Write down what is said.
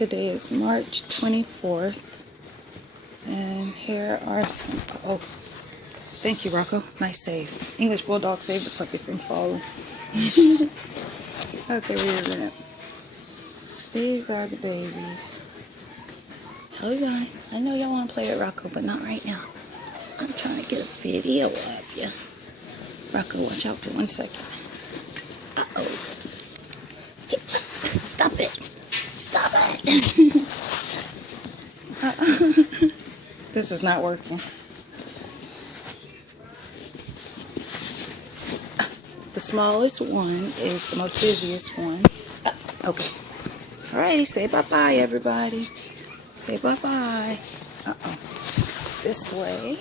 Today is March 24th, and here are some, oh, thank you, Rocco, nice save. English Bulldog saved the puppy from falling. Okay, wait a minute. These are the babies. Hold on, I know y'all want to play with Rocco, but not right now. I'm trying to get a video of you. Rocco, watch out for 1 second. Uh-oh. Stop it. Stop it. This is not working. The smallest one is the most busiest one. Okay. Alrighty, say bye-bye, everybody. Say bye-bye. Uh-oh. This way.